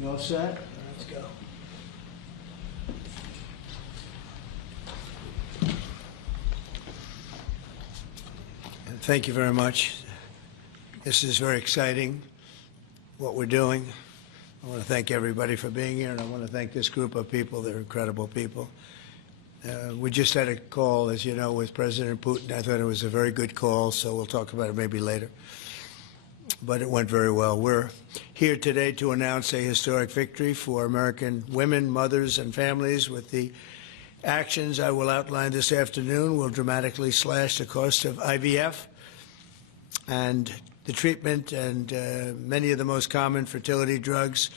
You all set? Let's go. Thank you very much. This is very exciting, what we're doing. I want to thank everybody for being here, and I want to thank this group of people. They're incredible people. We just had a call, as you know, with President Putin. I thought it was a very good call, so we'll talk about it maybe later. But it went very well. We're here today to announce a historic victory for American women, mothers, and families. With the actions I will outline this afternoon, will dramatically slash the cost of IVF and the treatment and many of the most common fertility drugs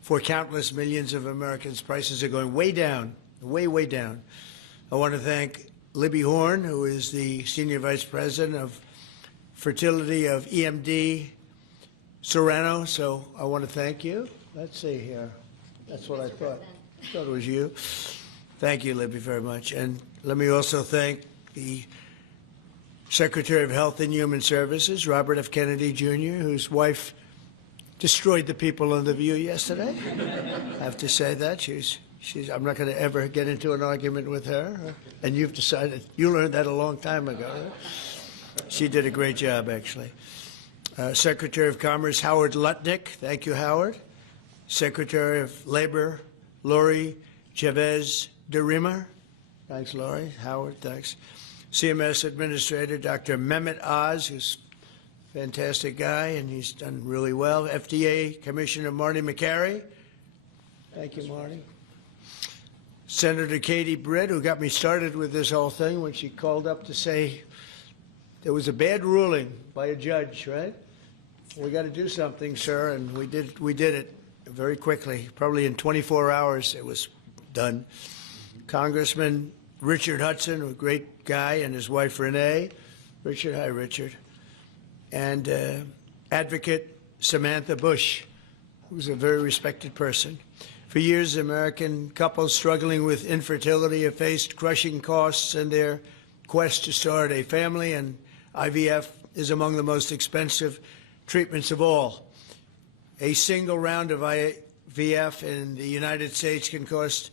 for countless millions of Americans. Prices are going way down, way down. I want to thank Libby Horn, who is the Senior Vice President of Fertility of EMD Serrano. So I want to thank you. Let's see here. That's what I thought. I thought it was you. Thank you, Libby, very much. And let me also thank the Secretary of Health and Human Services, Robert F. Kennedy, Jr., whose wife destroyed the people on The View yesterday. I have to say that. I'm not going to ever get into an argument with her. And you've decided, you learned that a long time ago. She did a great job, actually. Secretary of Commerce, Howard Lutnick. Thank you, Howard. Secretary of Labor, Lori Chavez de Rima. Thanks, Lori. Howard, thanks. CMS Administrator, Dr. Mehmet Oz, who's a fantastic guy, and he's done really well. FDA Commissioner Marty McCary. Thank you, Marty. Senator Katie Britt, who got me started with this whole thing when she called up to say there was a bad ruling by a judge, right? We got to do something, sir, and we did it very quickly. Probably in 24 hours it was done. Congressman Richard Hudson, a great guy, and his wife Renee. Richard, hi, Richard. And Advocate Samantha Bush, who's a very respected person. For years, American couples struggling with infertility have faced crushing costs in their quest to start a family, and IVF is among the most expensive treatments of all. A single round of IVF in the United States can cost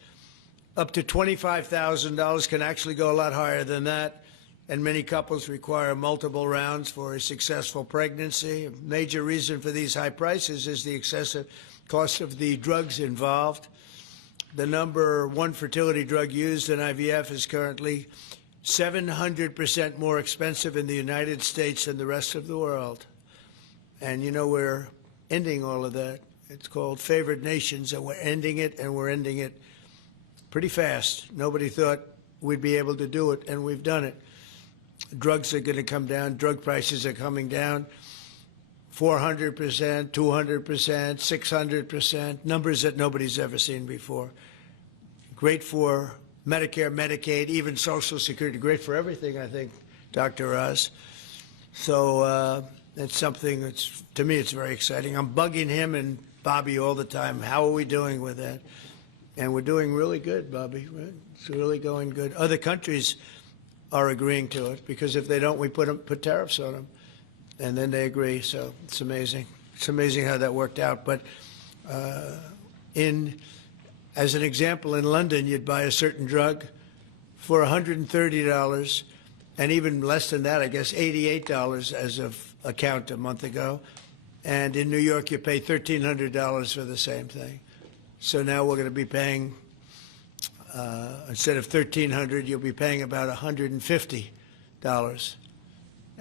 up to $25,000, can actually go a lot higher than that, and many couples require multiple rounds for a successful pregnancy. A major reason for these high prices is the excessive cost of the drugs involved. The number one fertility drug used in IVF is currently 700% more expensive in the United States than the rest of the world. And you know, we're ending all of that. It's called favored nations, and we're ending it, and we're ending it pretty fast. Nobody thought we'd be able to do it, and we've done it. Drugs are going to come down. Drug prices are coming down. 400%, 200%, 600%, numbers that nobody's ever seen before. Great for Medicare, Medicaid, even Social Security. Great for everything, I think, Dr. Oz. So it's something that's, to me, it's very exciting. I'm bugging him and Bobby all the time. How are we doing with that? And we're doing really good, Bobby. Right? It's really going good. Other countries are agreeing to it, because if they don't, we put tariffs on them, and then they agree. So it's amazing. It's amazing how that worked out. But as an example, in London, you'd buy a certain drug for $130, and even less than that, I guess, $88 as of a count a month ago. And in New York, you pay $1,300 for the same thing. So now we're going to be paying, instead of $1,300, you'll be paying about $150.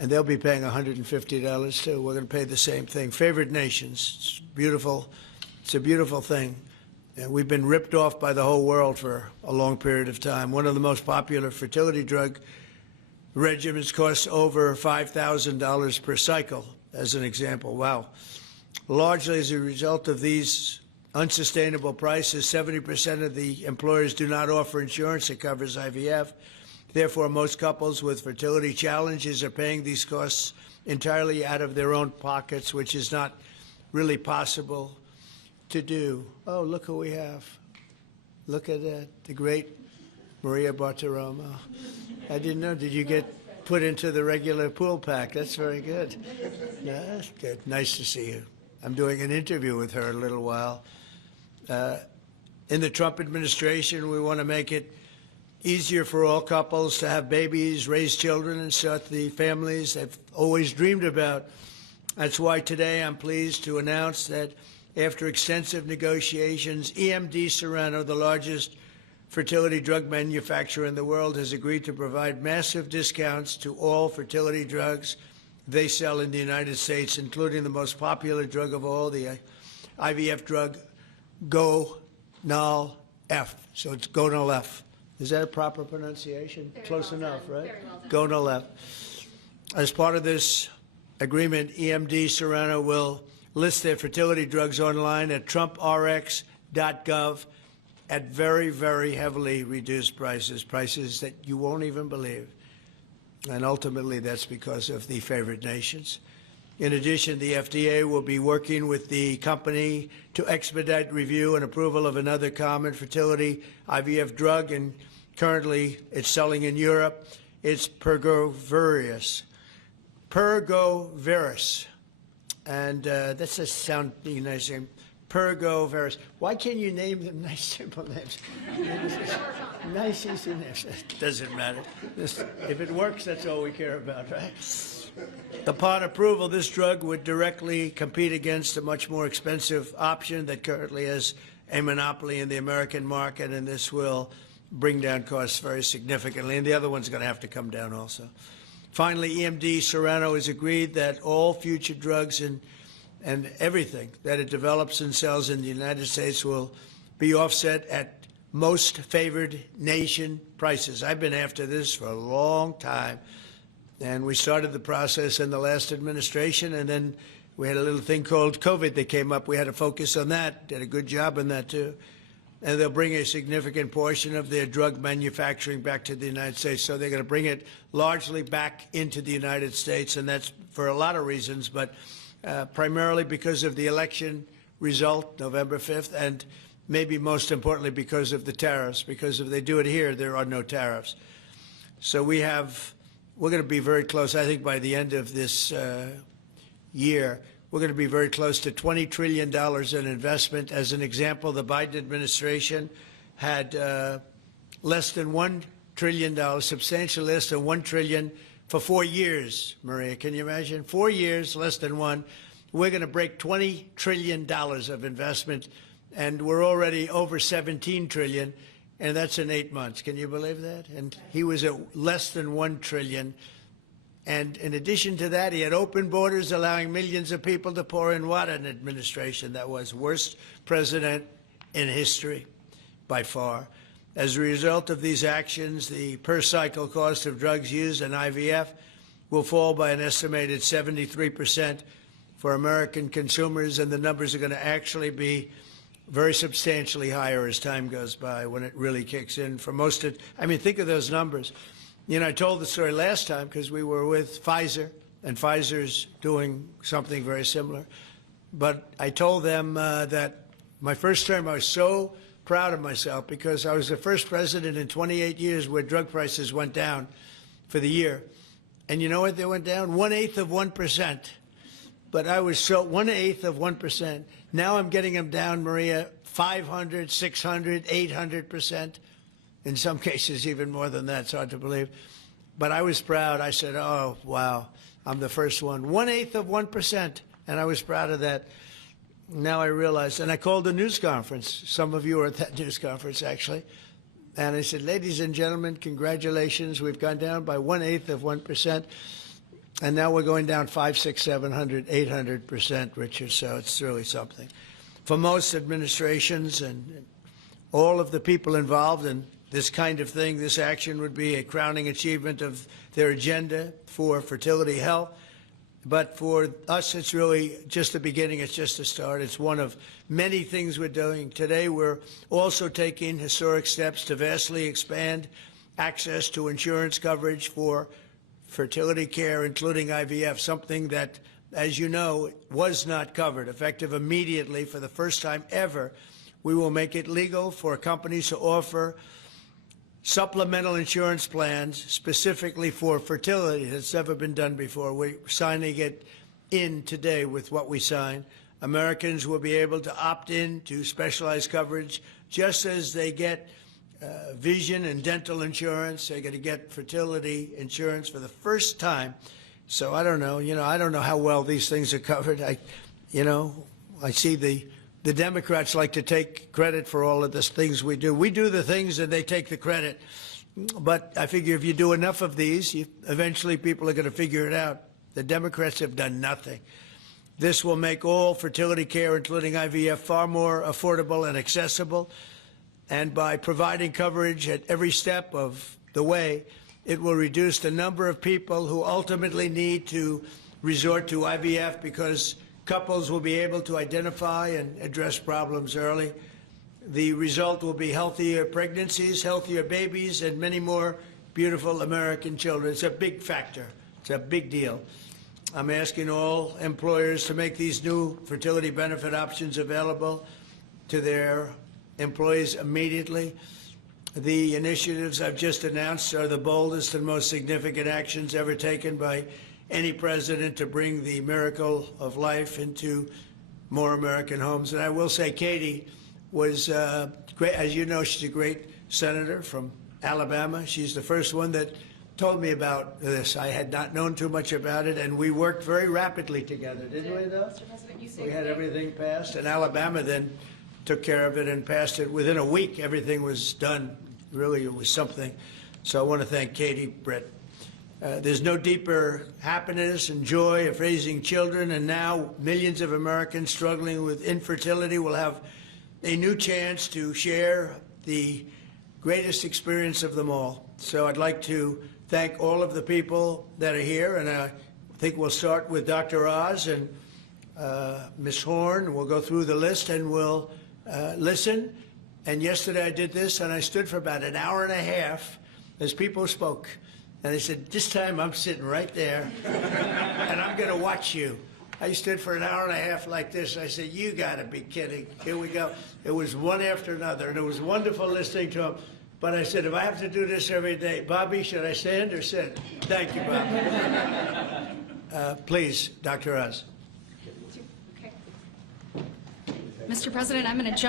And they'll be paying $150 too. We're going to pay the same thing. Favored nations. It's beautiful. It's a beautiful thing. And we've been ripped off by the whole world for a long period of time. One of the most popular fertility drug regimens costs over $5,000 per cycle, as an example. Wow. Largely as a result of these unsustainable prices, 70% of the employers do not offer insurance that covers IVF. Therefore, most couples with fertility challenges are paying these costs entirely out of their own pockets, which is not really possible to do. Oh, look who we have. Look at that, the great Maria Bartiromo. I didn't know. Did you get put into the regular pool pack? That's very good. Yeah, that's good. Nice to see you. I'm doing an interview with her in a little while. In the Trump administration, we want to make it easier for all couples to have babies, raise children, and start the families they've always dreamed about. That's why today I'm pleased to announce that after extensive negotiations, EMD Serrano, the largest fertility drug manufacturer in the world, has agreed to provide massive discounts to all fertility drugs they sell in the United States, including the most popular drug of all, the IVF drug, Gonal-F. So it's Gonal-F. Is that a proper pronunciation? Very Close well enough, done. right? Very well done. Gonal-F. As part of this agreement, EMD Serrano will list their fertility drugs online at trumprx.gov at very, very heavily reduced prices, prices that you won't even believe. And ultimately, that's because of the favored nations. In addition, the FDA will be working with the company to expedite review and approval of another common fertility IVF drug, and currently it's selling in Europe. It's Pergoveris. And that's a sounding nice name. Pergoveris. Why can't you name them nice, simple names? Nice, easy names. Doesn't matter. If it works, that's all we care about, right? Upon approval, this drug would directly compete against a much more expensive option that currently has a monopoly in the American market, and this will bring down costs very significantly. And the other one's going to have to come down also. Finally, EMD Serrano has agreed that all future drugs and everything that it develops and sells in the United States will be offset at most favored nation prices. I've been after this for a long time, and we started the process in the last administration, and then we had a little thing called COVID that came up. We had to focus on that, did a good job on that too. And they'll bring a significant portion of their drug manufacturing back to the United States. So they're going to bring it largely back into the United States, and that's for a lot of reasons, but primarily because of the election result, November 5th, and maybe most importantly because of the tariffs, because if they do it here, there are no tariffs. So we're going to be very close, I think, by the end of this year. We're going to be very close to $20 trillion in investment. As an example, the Biden administration had less than $1 trillion, substantially less than $1 trillion for 4 years, Maria. Can you imagine? 4 years, less than one. We're going to break $20 trillion of investment, and we're already over $17 trillion, and that's in 8 months. Can you believe that? And he was at less than $1 trillion. And in addition to that, he had open borders, allowing millions of people to pour in. What an administration that was. Worst president in history, by far. As a result of these actions, the per-cycle cost of drugs used in IVF will fall by an estimated 73% for American consumers, and the numbers are going to actually be very substantially higher as time goes by when it really kicks in. For most of, I mean, think of those numbers. You know, I told the story last time because we were with Pfizer, and Pfizer's doing something very similar. But I told them that my first term, I was so proud of myself because I was the first president in 28 years where drug prices went down for the year. And you know what they went down? 1/8 of 1%. But I was so 1/8 of 1%. Now I'm getting them down, Maria, 500, 600, 800%. In some cases, even more than that. It's hard to believe. But I was proud. I said, oh, wow, I'm the first one. 1/8 of 1%. And I was proud of that. Now I realize, and I called a news conference. Some of you were at that news conference, actually. And I said, ladies and gentlemen, congratulations. We've gone down by 1/8 of 1%. And now we're going down 500, 600, 700, 800%, Richard. So it's really something. For most administrations and all of the people involved in this kind of thing, this action would be a crowning achievement of their agenda for fertility health. But for us, it's really just the beginning. It's just a start. It's one of many things we're doing. Today, we're also taking historic steps to vastly expand access to insurance coverage for fertility care, including IVF, something that, as you know, was not covered. Effective immediately, for the first time ever, we will make it legal for companies to offer supplemental insurance plans specifically for fertility. That's never been done before. We're signing it in today with what we sign. Americans will be able to opt in to specialized coverage just as they get vision and dental insurance. They're going to get fertility insurance for the first time. So I don't know, I don't know how well these things are covered. I see the Democrats like to take credit for all of the things we do. We do the things and they take the credit. But I figure if you do enough of these, eventually people are going to figure it out. The Democrats have done nothing. This will make all fertility care, including IVF, far more affordable and accessible. And by providing coverage at every step of the way, it will reduce the number of people who ultimately need to resort to IVF because couples will be able to identify and address problems early. The result will be healthier pregnancies, healthier babies, and many more beautiful American children. It's a big factor. It's a big deal. I'm asking all employers to make these new fertility benefit options available to their employees immediately. The initiatives I've just announced are the boldest and most significant actions ever taken by any president to bring the miracle of life into more American homes. And I will say Katie was great. As you know, she's a great senator from Alabama. She's the first one that told me about this. I had not known too much about it, and we worked very rapidly together, didn't we, though? Mr. President, you say we had everything passed, and Alabama then took care of it and passed it. Within a week, everything was done. Really, it was something. So I want to thank Katie Britt. There's no deeper happiness and joy of raising children, and now millions of Americans struggling with infertility will have a new chance to share the greatest experience of them all. So I'd like to thank all of the people that are here, and I think we'll start with Dr. Oz and Ms. Horn. We'll go through the list and we'll listen. And yesterday I did this, and I stood for about an hour and a half as people spoke. And I said, this time I'm sitting right there, and I'm going to watch you. I stood for an hour and a half like this. I said, you got to be kidding. Here we go. It was one after another, and it was wonderful listening to them. But I said, if I have to do this every day, Bobby, should I stand or sit? Thank you, Bobby. Please, Dr. Oz. Okay. Mr. President, I'm going to jump